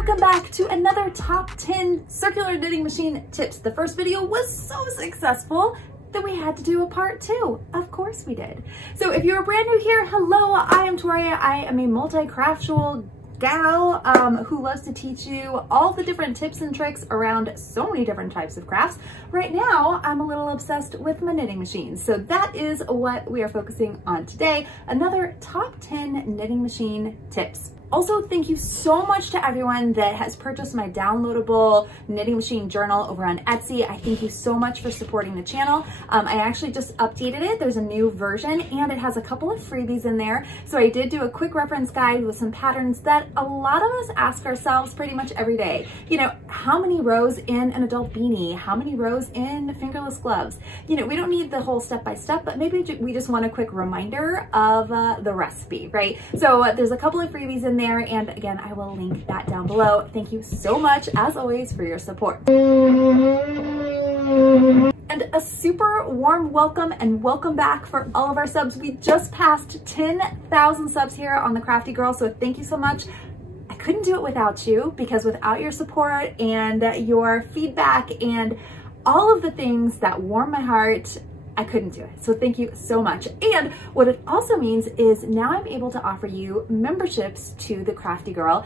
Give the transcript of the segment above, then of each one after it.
welcome back to another top 10 circular knitting machine tips. The first video was so successful that we had to do a part 2. Of course we did. So if you're brand new here, hello, I am Toria. I am a multi-craftual gal who loves to teach you all the different tips and tricks around so many different types of crafts. Right now, I'm a little obsessed with my knitting machines. So that is what we are focusing on today. Another top 10 knitting machine tips. Also, thank you so much to everyone that has purchased my downloadable knitting machine journal over on Etsy. I thank you so much for supporting the channel. I actually just updated it. There's a new version and it has a couple of freebies in there. So I did do a quick reference guide with some patterns that a lot of us ask ourselves pretty much every day. You know, how many rows in an adult beanie? How many rows in fingerless gloves? You know, we don't need the whole step-by-step, but maybe we just want a quick reminder of the recipe, right? So there's a couple of freebies in there, and again, I will link that down below. Thank you so much, as always, for your support. And a super warm welcome and welcome back for all of our subs. We just passed 10,000 subs here on the Crafty Girl, so thank you so much. I couldn't do it without you, because without your support and your feedback and all of the things that warm my heart, I couldn't do it. So thank you so much. And what it also means is now I'm able to offer you memberships to the Crafty Girl.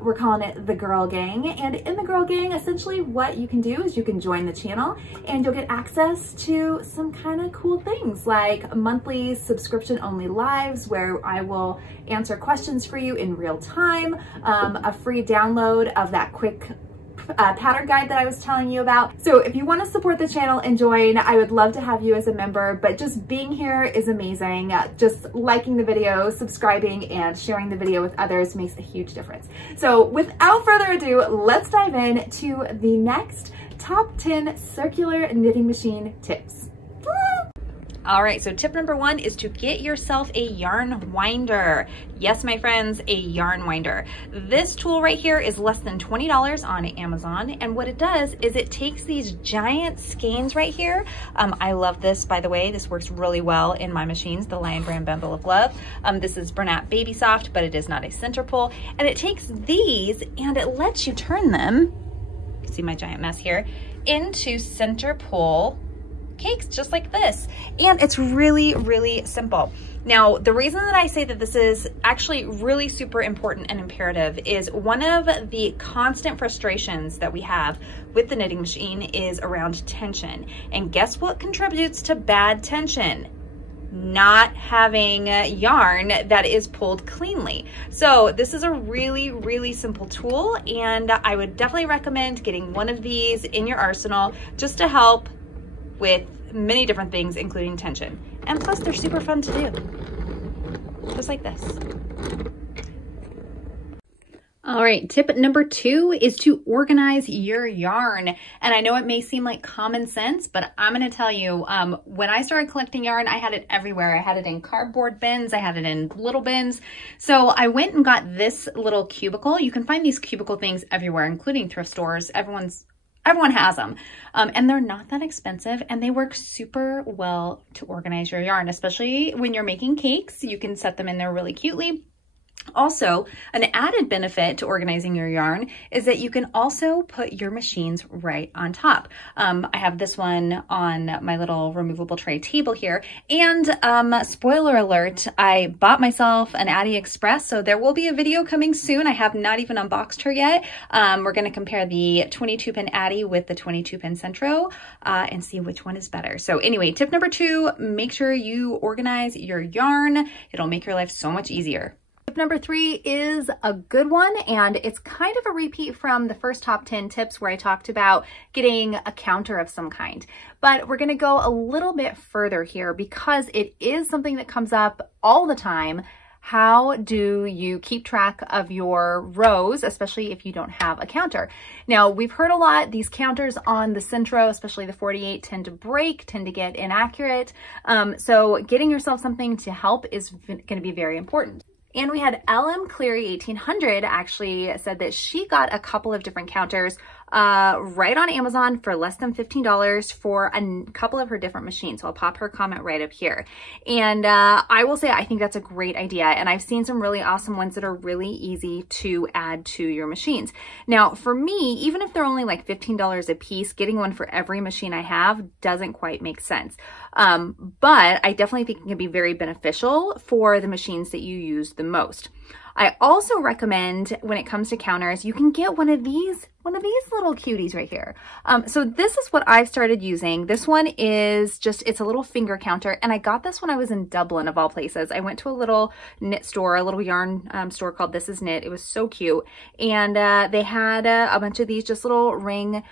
We're calling it the Girl Gang. And in the Girl Gang, essentially what you can do is you can join the channel and you'll get access to some kind of cool things like monthly subscription only lives where I will answer questions for you in real time, a free download of that quick pattern guide that I was telling you about. So if you want to support the channel and join, I would love to have you as a member, but just being here is amazing. Just liking the video, subscribing, and sharing the video with others makes a huge difference. So without further ado, let's dive in to the next top 10 circular knitting machine tips. All right, so tip number 1 is to get yourself a yarn winder. Yes, my friends, a yarn winder. This tool right here is less than $20 on Amazon, and what it does is it takes these giant skeins right here. I love this, by the way. This works really well in my machines, the Lion Brand Bundle of Love. This is Bernat Baby Soft, but it is not a center pull, and it takes these and it lets you turn them, you can see my giant mess here, into center pull cakes just like this. And it's really, really simple. Now, the reason that I say that this is actually really super important and imperative is one of the constant frustrations that we have with the knitting machine is around tension. And guess what contributes to bad tension? Not having yarn that is pulled cleanly. So this is a really, really simple tool, and I would definitely recommend getting one of these in your arsenal just to help with many different things, including tension. And plus they're super fun to do, just like this. All right, tip number 2 is to organize your yarn. And I know it may seem like common sense, but I'm gonna tell you, when I started collecting yarn, I had it everywhere. I had it in cardboard bins, I had it in little bins. So I went and got this little cubicle. You can find these cubicle things everywhere, including thrift stores. Everyone has them, and they're not that expensive, and they work super well to organize your yarn, especially when you're making cakes. You can set them in there really cutely. Also, an added benefit to organizing your yarn is that you can also put your machines right on top. I have this one on my little removable tray table here, and spoiler alert, I bought myself an Addy Express, so there will be a video coming soon. I have not even unboxed her yet. We're going to compare the 22-pin Addy with the 22-pin Centro and see which one is better. So anyway, tip number 2, make sure you organize your yarn. It'll make your life so much easier. Tip number 3 is a good one, and it's kind of a repeat from the first top 10 tips where I talked about getting a counter of some kind. But we're going to go a little bit further here because it is something that comes up all the time. How do you keep track of your rows, especially if you don't have a counter? Now, we've heard a lot, these counters on the Centro, especially the 48, tend to break, tend to get inaccurate. So getting yourself something to help is going to be very important. And we had LM Cleary 1800 actually said that she got a couple of different counters right on Amazon for less than $15 for a couple of her different machines. So I'll pop her comment right up here. And I will say, I think that's a great idea. And I've seen some really awesome ones that are really easy to add to your machines. Now, for me, even if they're only like $15 a piece, getting one for every machine I have doesn't quite make sense. But I definitely think it can be very beneficial for the machines that you use the most. I also recommend, when it comes to counters, you can get one of these little cuties right here. So this is what I've started using. This one is just, it's a little finger counter, and I got this when I was in Dublin, of all places. I went to a little knit store, a little yarn store called This Is Knit. It was so cute. And they had a bunch of these just little ring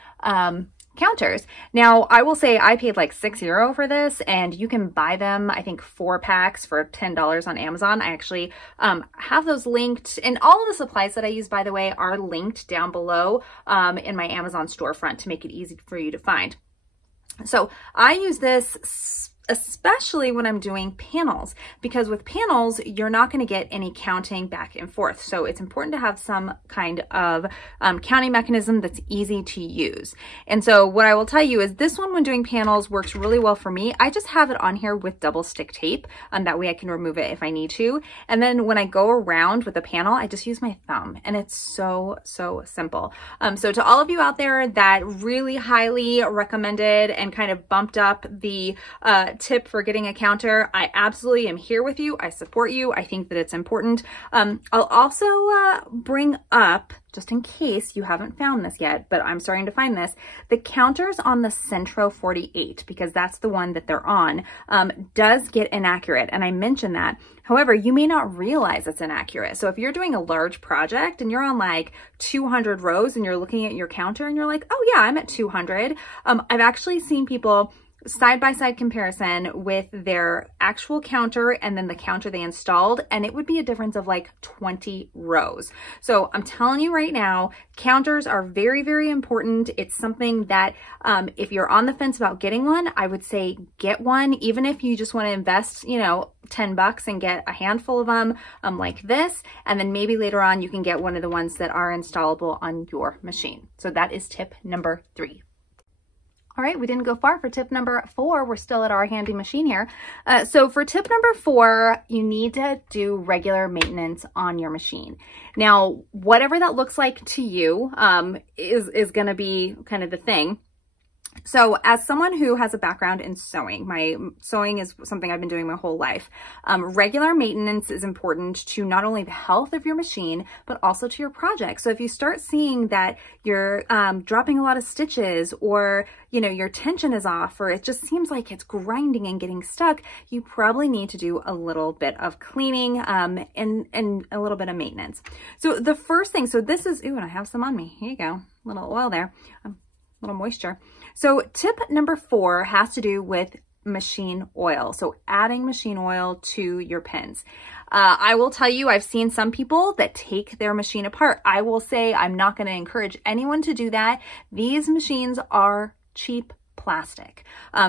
counters. Now, I will say I paid like €6 for this, and you can buy them, I think 4 packs for $10 on Amazon. I actually have those linked, and all of the supplies that I use, by the way, are linked down below in my Amazon storefront to make it easy for you to find. So I use this especially when I'm doing panels, because with panels, you're not going to get any counting back and forth. So it's important to have some kind of counting mechanism that's easy to use. And so what I will tell you is this one, when doing panels, works really well for me. I just have it on here with double stick tape, and that way I can remove it if I need to. And then when I go around with the panel, I just use my thumb, and it's so simple. So to all of you out there that really highly recommended and kind of bumped up the tip for getting a counter, I absolutely am here with you. I support you. I think that it's important. I'll also bring up, just in case you haven't found this yet, but I'm starting to find this, the counters on the Centro 48, because that's the one that they're on, does get inaccurate. And I mentioned that. However, you may not realize it's inaccurate. So if you're doing a large project and you're on like 200 rows and you're looking at your counter and you're like, oh yeah, I'm at 200. I've actually seen people side-by-side comparison with their actual counter and then the counter they installed, and it would be a difference of like 20 rows. So I'm telling you right now, counters are very important. It's something that if you're on the fence about getting one, I would say get one, even if you just want to invest, you know, $10 and get a handful of them like this, and then maybe later on you can get one of the ones that are installable on your machine. So that is tip number 3. All right, we didn't go far for tip number 4. We're still at our handy machine here. So for tip number 4, you need to do regular maintenance on your machine. Now, whatever that looks like to you is going to be kind of the thing. So as someone who has a background in sewing, my sewing is something I've been doing my whole life. Regular maintenance is important to not only the health of your machine, but also to your project. So if you start seeing that you're dropping a lot of stitches, or, you know, your tension is off, or it just seems like it's grinding and getting stuck, you probably need to do a little bit of cleaning and a little bit of maintenance. So the first thing, so this is, ooh, and I have some on me. Here you go, a little oil there, a little moisture. So tip number 4 has to do with machine oil. So adding machine oil to your pins. I will tell you, I've seen some people that take their machine apart. I will say I'm not going to encourage anyone to do that. These machines are cheap plastic.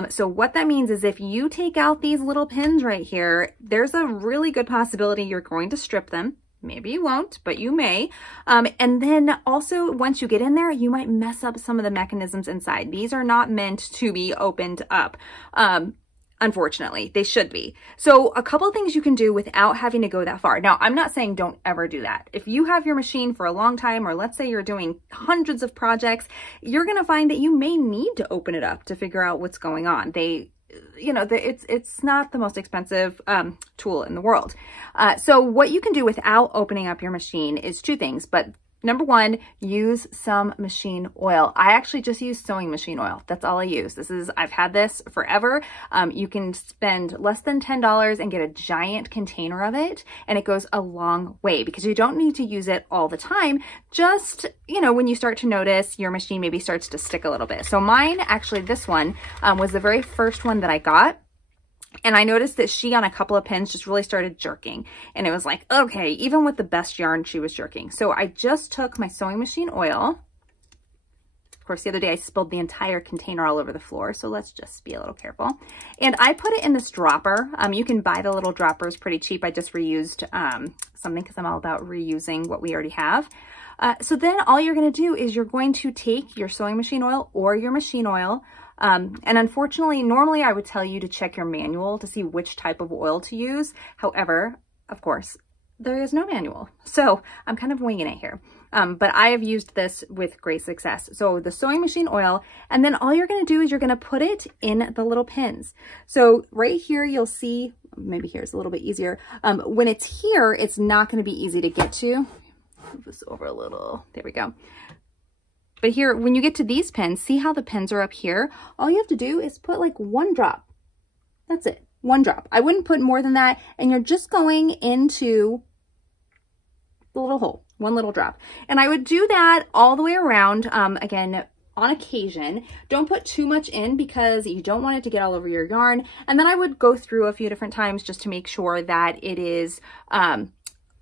So what that means is if you take out these little pins right here, there's a really good possibility you're going to strip them. Maybe you won't, but you may. And then also, once you get in there, you might mess up some of the mechanisms inside. These are not meant to be opened up. Unfortunately, they should be. So a couple of things you can do without having to go that far. Now, I'm not saying don't ever do that. If you have your machine for a long time, or let's say you're doing hundreds of projects, you're going to find that you may need to open it up to figure out what's going on. You know, it's not the most expensive tool in the world. So what you can do without opening up your machine is 2 things. But number 1, use some machine oil. I actually just use sewing machine oil. That's all I use. I've had this forever. You can spend less than $10 and get a giant container of it, and it goes a long way because you don't need to use it all the time. Just, you know, when you start to notice your machine maybe starts to stick a little bit. So mine, actually this one was the very first one that I got. And I noticed that she, on a couple of pins, just really started jerking. And it was like, okay, even with the best yarn, she was jerking. So I just took my sewing machine oil. Of course, the other day I spilled the entire container all over the floor. So let's just be a little careful. And I put it in this dropper. You can buy the little droppers pretty cheap. I just reused something because I'm all about reusing what we already have. So then all you're going to do is you're going to take your sewing machine oil or your machine oil. And unfortunately, normally I would tell you to check your manual to see which type of oil to use. However, of course, there is no manual. So I'm kind of winging it here. But I have used this with great success. So the sewing machine oil, and then all you're going to do is you're going to put it in the little pins. So right here, you'll see, maybe here's a little bit easier. When it's here, it's not going to be easy to get to. Move this over a little. There we go. But here, when you get to these pins, see how the pins are up here? All you have to do is put like 1 drop. That's it, 1 drop. I wouldn't put more than that. And you're just going into the little hole, 1 little drop. And I would do that all the way around. Again, on occasion, don't put too much in because you don't want it to get all over your yarn. And then I would go through a few different times just to make sure that it is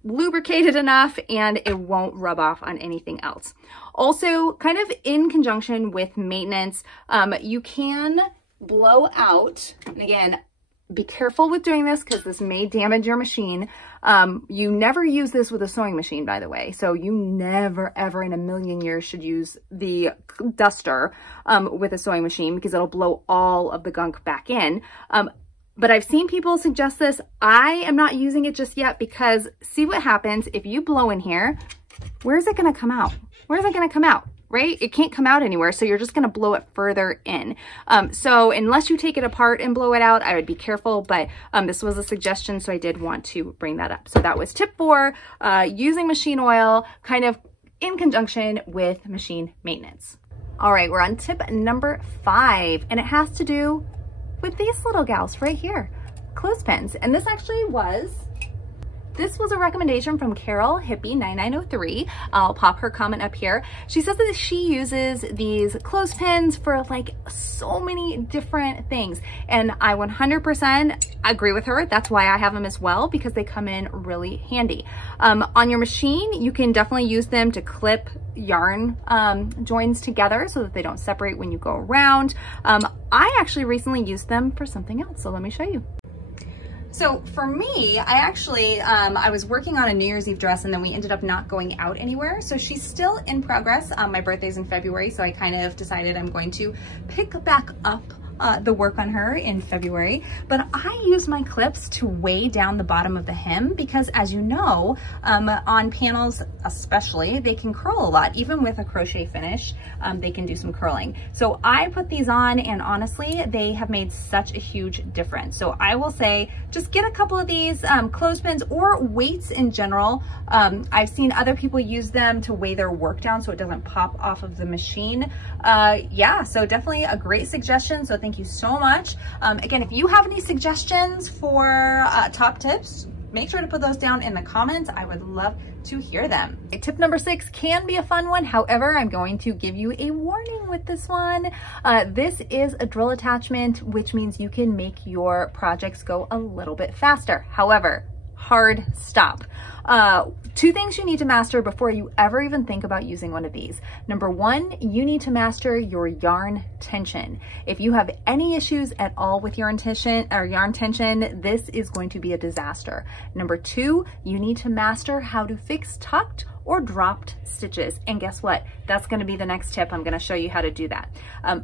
lubricated enough and it won't rub off on anything else. Also, kind of in conjunction with maintenance, you can blow out, and again, be careful with doing this because this may damage your machine. You never use this with a sewing machine, by the way. So you never, ever in a million years should use the duster with a sewing machine because it'll blow all of the gunk back in. But I've seen people suggest this. I am not using it just yet because see what happens if you blow in here. Where's it going to come out? Where's it going to come out? Right? It can't come out anywhere. So you're just going to blow it further in. So unless you take it apart and blow it out, I would be careful, but this was a suggestion. So I did want to bring that up. So that was tip 4, using machine oil kind of in conjunction with machine maintenance. All right, we're on tip number 5, and it has to do with these little gals right here, clothespins. And this actually was a recommendation from Grrl Hippie 9903. I'll pop her comment up here. She says that she uses these clothespins for like so many different things. And I 100% agree with her. That's why I have them as well, because they come in really handy. On your machine, you can definitely use them to clip yarn joins together so that they don't separate when you go around. I actually recently used them for something else. So let me show you. So for me, I actually, I was working on a New Year's Eve dress and then we ended up not going out anywhere. So she's still in progress. My birthday's in February, so I kind of decided I'm going to pick back up the work on her in February, but I use my clips to weigh down the bottom of the hem because, as you know, on panels especially, they can curl a lot. Even with a crochet finish, they can do some curling. So I put these on and honestly, they have made such a huge difference. So I will say, just get a couple of these clothespins or weights in general. I've seen other people use them to weigh their work down so it doesn't pop off of the machine. Yeah, so definitely a great suggestion. So thank you so much. Again, if you have any suggestions for top tips, make sure to put those down in the comments. I would love to hear them. Tip number 6 can be a fun one. However, I'm going to give you a warning with this one. This is a drill attachment, which means you can make your projects go a little bit faster. However, hard stop. 2 things you need to master before you ever even think about using one of these. Number 1, you need to master your yarn tension. If you have any issues at all with yarn tension, this is going to be a disaster. Number 2, you need to master how to fix tucked or dropped stitches. And guess what? That's going to be the next tip. I'm going to show you how to do that.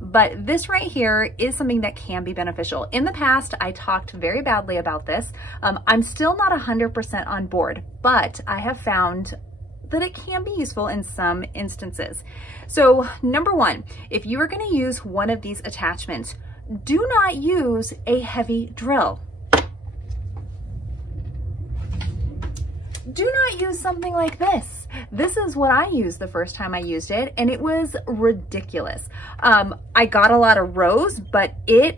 But this right here is something that can be beneficial. In the past, I talked very badly about this. I'm still not 100% on board, but I have found that it can be useful in some instances. So number 1, if you are going to use one of these attachments, do not use a heavy drill. Do not use something like this. This is what I used the first time I used it, and it was ridiculous. I got a lot of rows, but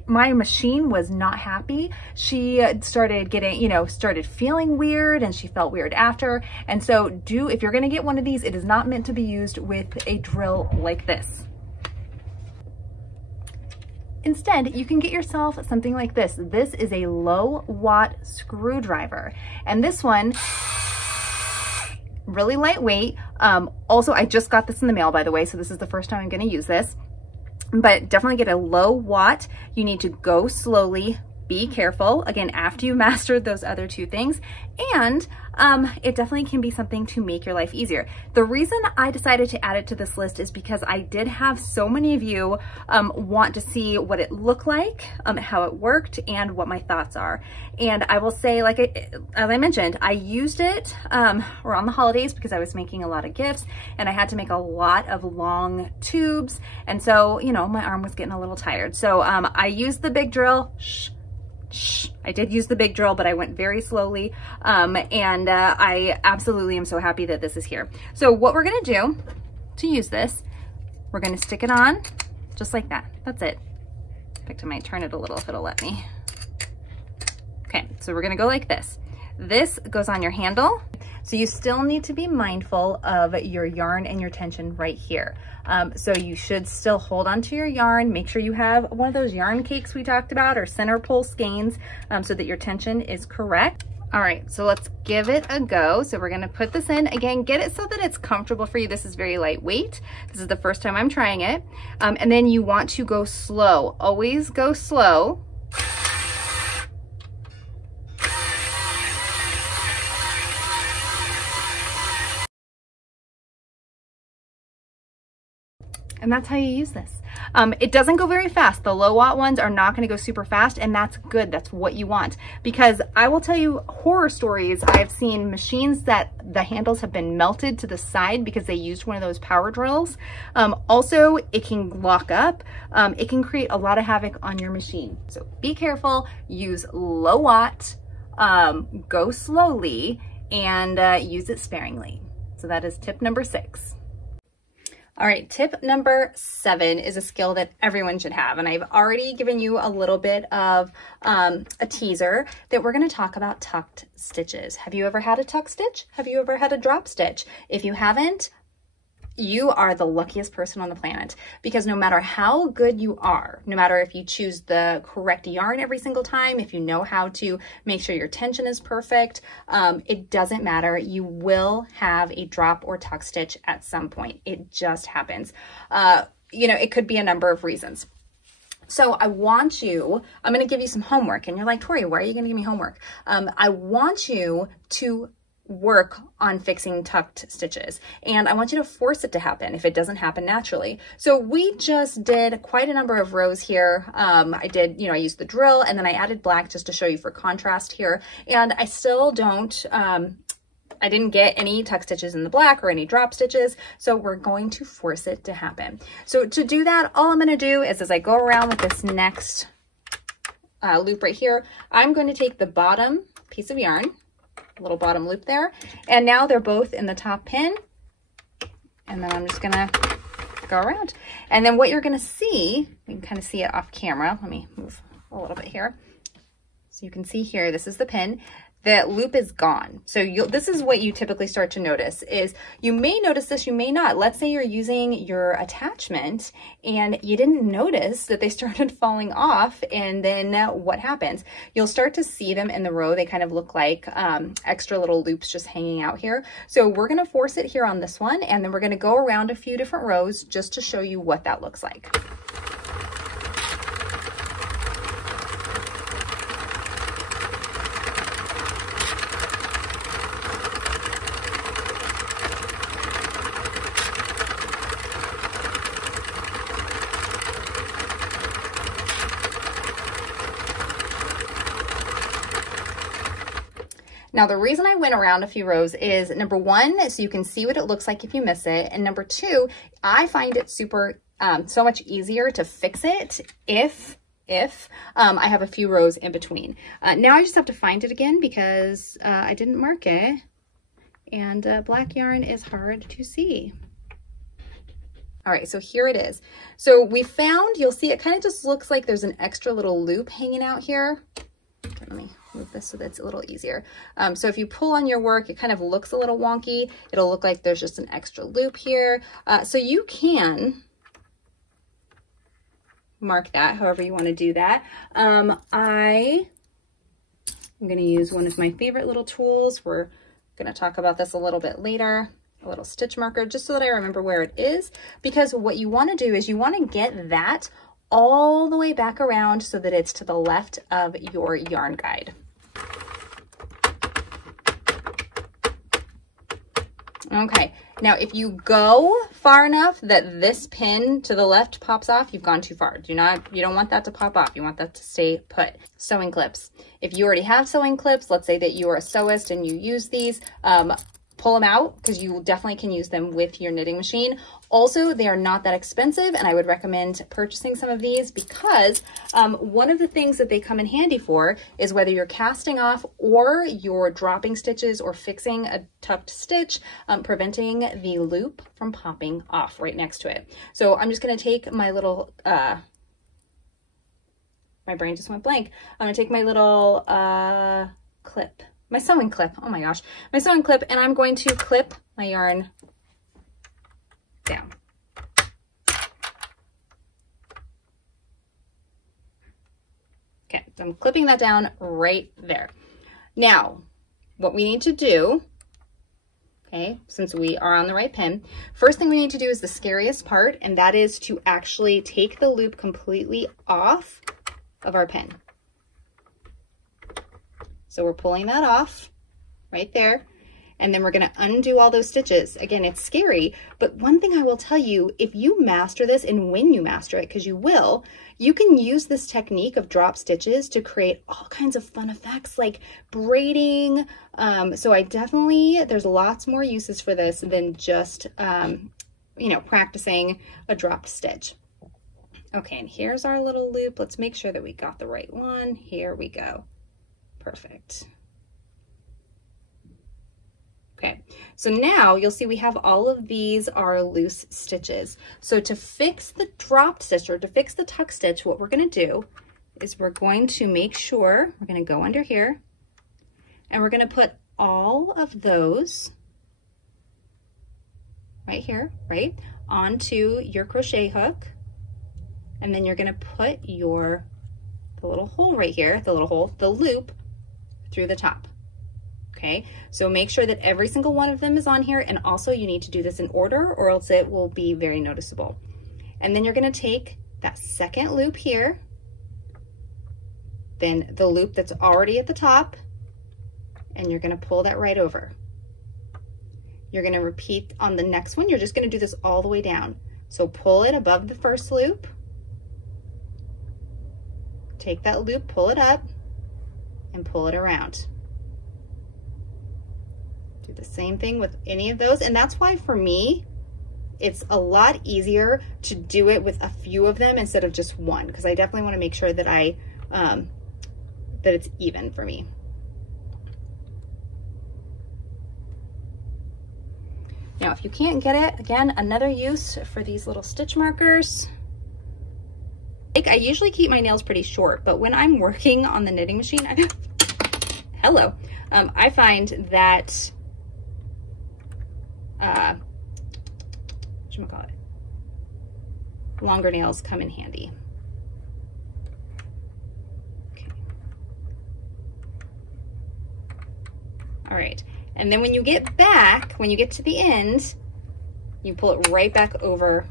my machine was not happy. She started getting, started feeling weird, and she felt weird after. And so if you're gonna get one of these, it is not meant to be used with a drill like this. Instead, you can get yourself something like this. This is a low watt screwdriver, and this one, really lightweight. Also, I just got this in the mail, by the way, so this is the first time I'm going to use this, but definitely get a low watt. You need to go slowly, be careful, again, after you mastered those other two things, and it definitely can be something to make your life easier. The reason I decided to add it to this list is because I did have so many of you want to see what it looked like, how it worked, and what my thoughts are. And I will say, like as I mentioned, I used it around the holidays because I was making a lot of gifts and I had to make a lot of long tubes. And so, you know, my arm was getting a little tired. So I used the big drill. I did use the big drill, but I went very slowly. I absolutely am so happy that this is here. So what we're gonna do to use this, we're gonna stick it on just like that. That's it. In fact, I might turn it a little if it'll let me. Okay, so we're gonna go like this. This goes on your handle. So you still need to be mindful of your yarn and your tension right here. So you should still hold onto your yarn. Make sure you have one of those yarn cakes we talked about, or center pull skeins, so that your tension is correct. All right, so let's give it a go. So we're gonna put this in. Again, get it so that it's comfortable for you. This is very lightweight. This is the first time I'm trying it. And then you want to go slow. Always go slow. And that's how you use this. It doesn't go very fast. The low watt ones are not gonna go super fast, and that's good. That's what you want. Because I will tell you horror stories. I've seen machines that the handles have been melted to the side because they used one of those power drills. Also, it can lock up. It can create a lot of havoc on your machine. So be careful, use low watt, go slowly, and use it sparingly. So that is tip number 6. All right, tip number 7 is a skill that everyone should have. And I've already given you a little bit of a teaser that we're gonna talk about tucked stitches. Have you ever had a tuck stitch? Have you ever had a drop stitch? If you haven't, you are the luckiest person on the planet, because no matter how good you are, no matter if you choose the correct yarn every single time, if you know how to make sure your tension is perfect, it doesn't matter. You will have a drop or tuck stitch at some point. It just happens. You know, it could be a number of reasons. So I'm going to give you some homework, and you're like, Tori, why are you going to give me homework? I want you to work on fixing tucked stitches, and I want you to force it to happen if it doesn't happen naturally. So we just did quite a number of rows here. I used the drill, and then I added black just to show you for contrast here, and I still don't I didn't get any tuck stitches in the black or any drop stitches, so we're going to force it to happen. So to do that, all I'm going to do is, as I go around with this next loop right here, I'm going to take the bottom piece of yarn, little bottom loop there, and now they're both in the top pin, and then I'm just gonna go around. And then what you're gonna see, you can kind of see it off camera. Let me move a little bit here. So you can see here, this is the pin. The loop is gone. So this is what you typically start to notice, is you may notice this, you may not. Let's say you're using your attachment and you didn't notice that they started falling off, and then what happens? You'll start to see them in the row. They kind of look like extra little loops just hanging out here. So we're gonna force it here on this one, and then we're gonna go around a few different rows just to show you what that looks like. Now, the reason I went around a few rows is, number 1, so you can see what it looks like if you miss it. And number 2, I find it super, so much easier to fix it if I have a few rows in between. Now I just have to find it again because I didn't mark it, and black yarn is hard to see. All right, so here it is. So we found, you'll see it kind of just looks like there's an extra little loop hanging out here. Okay, let me move this so that it's a little easier. So if you pull on your work, it kind of looks a little wonky. It'll look like there's just an extra loop here. So you can mark that however you want to do that. I'm going to use one of my favorite little tools. We're going to talk about this a little bit later. A little stitch marker, just so that I remember where it is, because what you want to do is you want to get that all the way back around so that it's to the left of your yarn guide. Okay, now if you go far enough that this pin to the left pops off, you've gone too far. You don't want that to pop off. You want that to stay put. Sewing clips. If you already have sewing clips, let's say that you are a sewist and you use these, pull them out because you definitely can use them with your knitting machine. Also, they are not that expensive, and I would recommend purchasing some of these because one of the things that they come in handy for is whether you're casting off or you're dropping stitches or fixing a tucked stitch, preventing the loop from popping off right next to it. So I'm just going to take my little, my brain just went blank. I'm going to take my little clip. My sewing clip, oh my gosh, my sewing clip, and I'm going to clip my yarn down. Okay, so I'm clipping that down right there. Now, what we need to do, okay, since we are on the right pin, first thing we need to do is the scariest part, and that is to actually take the loop completely off of our pin. So we're pulling that off right there, and then we're going to undo all those stitches. Again, it's scary, but one thing I will tell you, if you master this, and when you master it, because you will, you can use this technique of drop stitches to create all kinds of fun effects like braiding. So I definitely, there's lots more uses for this than just, you know, practicing a dropped stitch. Okay, and here's our little loop. Let's make sure that we got the right one. Here we go. Perfect. Okay, so now you'll see we have all of these are loose stitches. So to fix the dropped stitch or to fix the tuck stitch, what we're going to do is we're going to make sure, we're going to go under here and we're going to put all of those right here, right, onto your crochet hook. And then you're going to put the little hole right here, the little hole, the loop through the top. Okay, so make sure that every single one of them is on here, and also you need to do this in order or else it will be very noticeable. And then you're going to take that second loop here, then the loop that's already at the top, and you're going to pull that right over. You're going to repeat on the next one. You're just going to do this all the way down. So pull it above the first loop, take that loop, pull it up, and pull it around. Do the same thing with any of those, and that's why for me it's a lot easier to do it with a few of them instead of just one, because I definitely want to make sure that that it's even for me. Now if you can't get it, again, another use for these little stitch markers. I usually keep my nails pretty short, but when I'm working on the knitting machine, I find that, whatchamacallit, longer nails come in handy. Okay. All right, and then when you get back, when you get to the end, you pull it right back over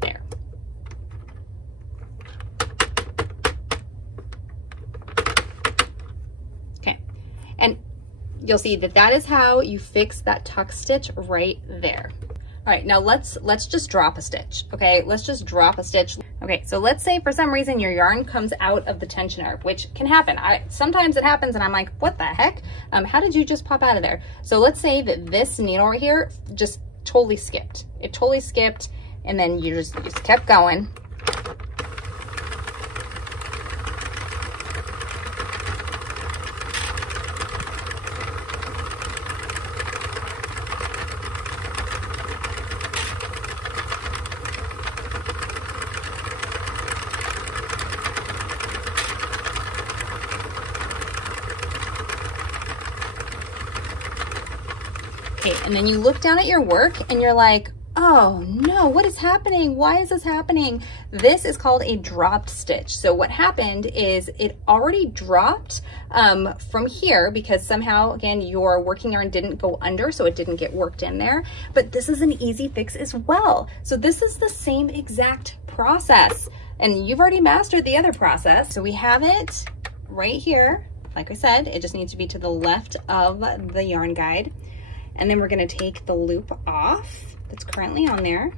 there. Okay, and you'll see that that is how you fix that tuck stitch right there. All right, now let's just drop a stitch, okay? Let's just drop a stitch. Okay, so let's say for some reason your yarn comes out of the tensioner, which can happen. Sometimes it happens and I'm like, what the heck? How did you just pop out of there? So let's say that this needle right here just totally skipped. It totally skipped, and then you just kept going. Okay, and then you look down at your work and you're like, oh no, what is happening? Why is this happening? This is called a dropped stitch. So what happened is it already dropped from here because somehow, again, your working yarn didn't go under, so it didn't get worked in there. But this is an easy fix as well. So this is the same exact process, and you've already mastered the other process. So we have it right here. Like I said, it just needs to be to the left of the yarn guide. And then we're gonna take the loop off that's currently on there.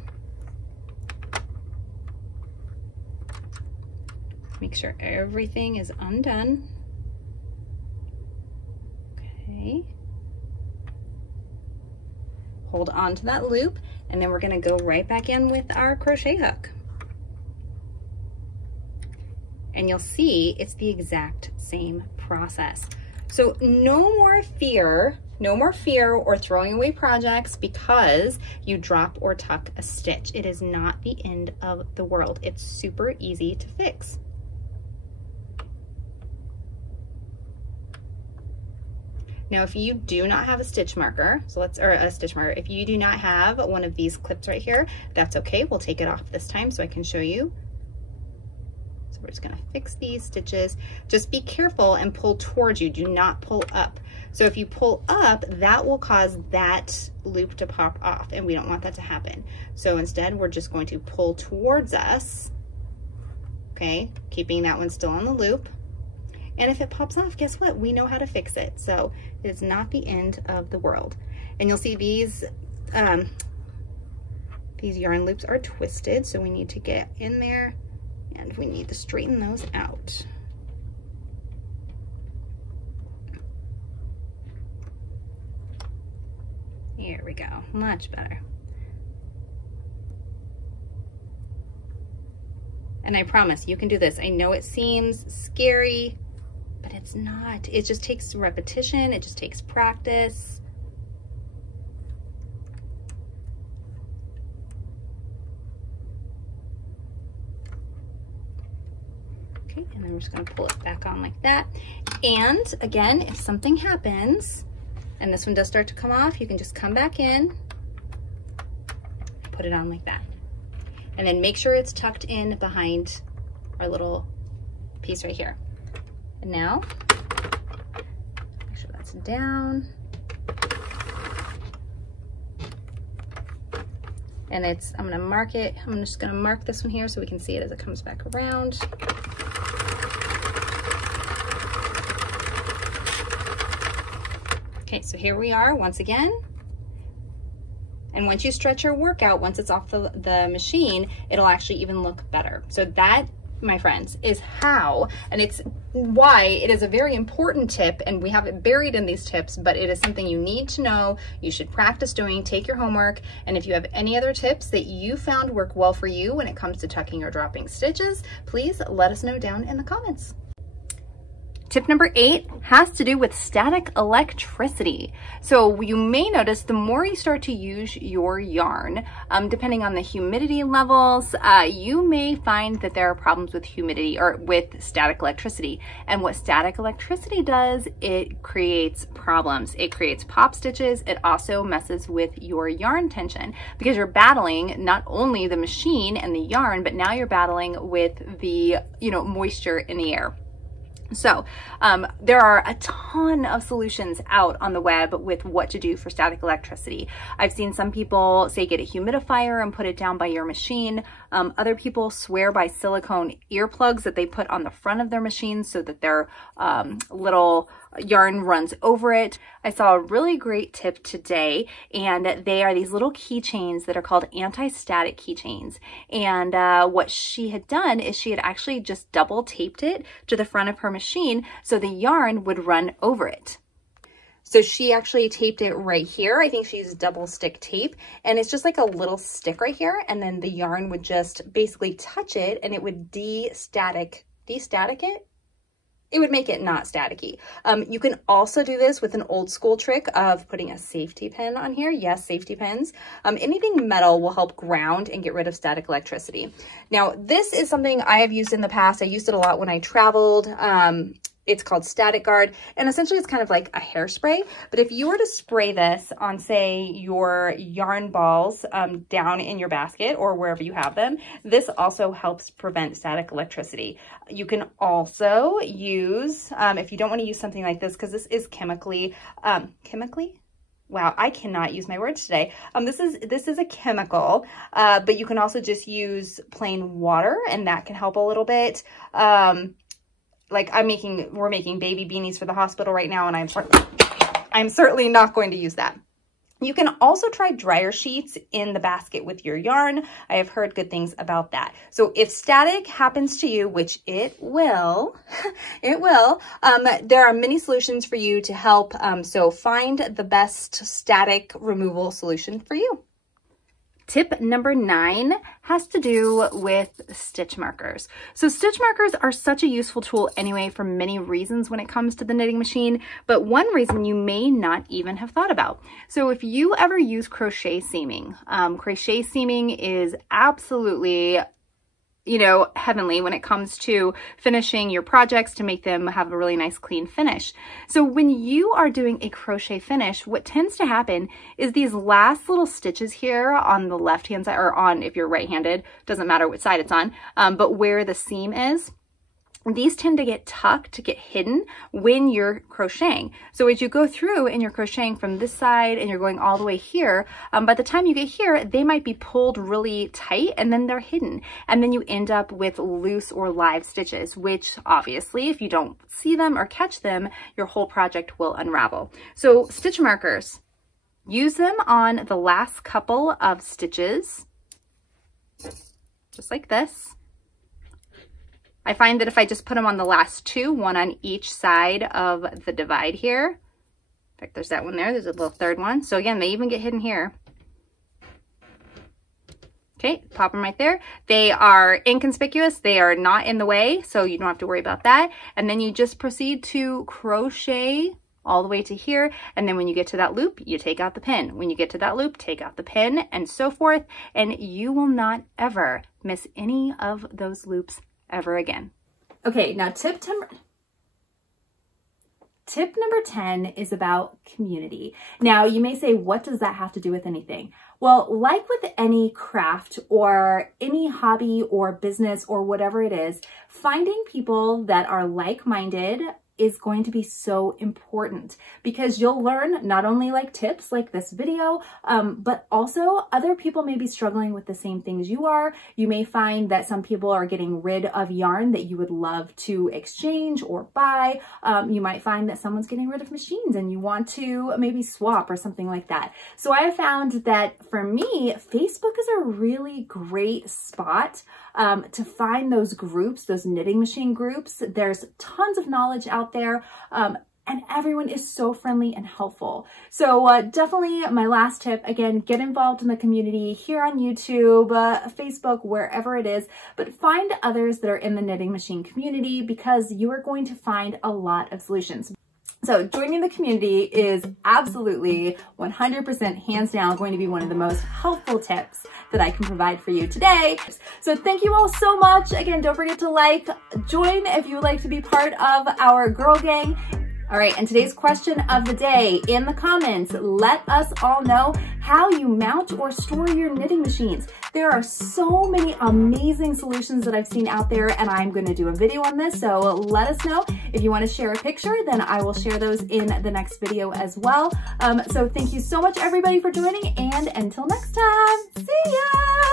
Make sure everything is undone. Okay. Hold on to that loop, and then we're gonna go right back in with our crochet hook. And you'll see it's the exact same process. So no more fear or throwing away projects because you drop or tuck a stitch. It is not the end of the world. It's super easy to fix. Now, if you do not have a stitch marker, if you do not have one of these clips right here, that's okay. We'll take it off this time so I can show you. So we're just gonna fix these stitches. Just be careful and pull towards you. Do not pull up. So if you pull up, that will cause that loop to pop off, and we don't want that to happen. So instead, we're just going to pull towards us, okay? Keeping that one still on the loop. And if it pops off, guess what? We know how to fix it. So it's not the end of the world. And you'll see these yarn loops are twisted, so we need to get in there and we need to straighten those out. Here we go, much better. And I promise you can do this. I know it seems scary, but it's not. It just takes repetition. It just takes practice. Okay, and then we're just gonna pull it back on like that. And again, if something happens and this one does start to come off, you can just come back in, put it on like that. And then make sure it's tucked in behind our little piece right here. And now, make sure that's down. And I'm gonna mark it. I'm just gonna mark this one here so we can see it as it comes back around. Okay, so here we are once again. And once you stretch your work out, once it's off the machine, it'll actually even look better. So that, my friends, is how, and it's why it is a very important tip, and we have it buried in these tips, but it is something you need to know. You should practice doing, take your homework, and if you have any other tips that you found work well for you when it comes to tucking or dropping stitches, please let us know down in the comments. Tip number 8 has to do with static electricity. So you may notice the more you start to use your yarn, depending on the humidity levels, you may find that there are problems with humidity or with static electricity. And what static electricity does, it creates problems. It creates pop stitches. It also messes with your yarn tension because you're battling not only the machine and the yarn, but now you're battling with the, moisture in the air. So there are a ton of solutions out on the web with what to do for static electricity. I've seen some people say get a humidifier and put it down by your machine. Other people swear by silicone earplugs that they put on the front of their machines so that their little yarn runs over it. I saw a really great tip today, and they are these little keychains that are called anti-static keychains. And what she had done is she had actually just double taped it to the front of her machine so the yarn would run over it. So she actually taped it right here. I think she used double stick tape, and it's just like a little stick right here, and then the yarn would just basically touch it and it would de-static it. It would make it not staticky. You can also do this with an old school trick of putting a safety pin on here. Yes, safety pins. Anything metal will help ground and get rid of static electricity. Now, this is something I have used in the past. I used it a lot when I traveled. It's called Static Guard, and essentially it's kind of like a hairspray. But if you were to spray this on, say, your yarn balls down in your basket or wherever you have them, this also helps prevent static electricity. You can also use, if you don't want to use something like this, because this is chemically, wow, I cannot use my words today. This is a chemical, but you can also just use plain water, and that can help a little bit. Like we're making baby beanies for the hospital right now, and I'm certainly not going to use that. You can also try dryer sheets in the basket with your yarn. I have heard good things about that. So if static happens to you, which it will, there are many solutions for you to help. So find the best static removal solution for you. Tip number 9 has to do with stitch markers. So stitch markers are such a useful tool anyway for many reasons when it comes to the knitting machine, but one reason you may not even have thought about. So if you ever use crochet seaming is absolutely, you know, heavenly when it comes to finishing your projects to make them have a really nice clean finish. So when you are doing a crochet finish, what tends to happen is these last little stitches here on the left hand side, or on if you're right-handed, doesn't matter which side it's on, but where the seam is, these tend to get tucked, to get hidden when you're crocheting. So as you go through and you're crocheting from this side and you're going all the way here, by the time you get here, they might be pulled really tight and then they're hidden. And then you end up with loose or live stitches, which obviously if you don't see them or catch them, your whole project will unravel. So stitch markers, use them on the last couple of stitches, just like this. I find that if I just put them on the last 2, one on each side of the divide here. In fact, there's that one there. There's a little third one. So again, they even get hidden here. Okay, pop them right there. They are inconspicuous. They are not in the way, so you don't have to worry about that. And then you just proceed to crochet all the way to here. And then when you get to that loop, you take out the pin. When you get to that loop, take out the pin, and so forth. And you will not ever miss any of those loops ever again. Okay, now tip number 10 is about community. Now you may say, what does that have to do with anything? Well, like with any craft or any hobby or business or whatever it is, finding people that are like-minded is going to be so important, because you'll learn not only like tips like this video, but also other people may be struggling with the same things you are. You may find that some people are getting rid of yarn that you would love to exchange or buy. You might find that someone's getting rid of machines and you want to maybe swap or something like that. So I have found that for me, Facebook is a really great spot to find those groups, those knitting machine groups. There's tons of knowledge out there, and everyone is so friendly and helpful. So definitely my last tip, again, get involved in the community here on YouTube, Facebook, wherever it is, but find others that are in the knitting machine community, because you are going to find a lot of solutions. So joining the community is absolutely 100% hands down going to be one of the most helpful tips that I can provide for you today. So thank you all so much. Again, don't forget to join if you would like to be part of our girl gang. All right, and today's question of the day in the comments, let us all know how you mount or store your knitting machines. There are so many amazing solutions that I've seen out there, and I'm going to do a video on this, so let us know. If you want to share a picture, then I will share those in the next video as well. So thank you so much, everybody, for joining, and until next time, see ya!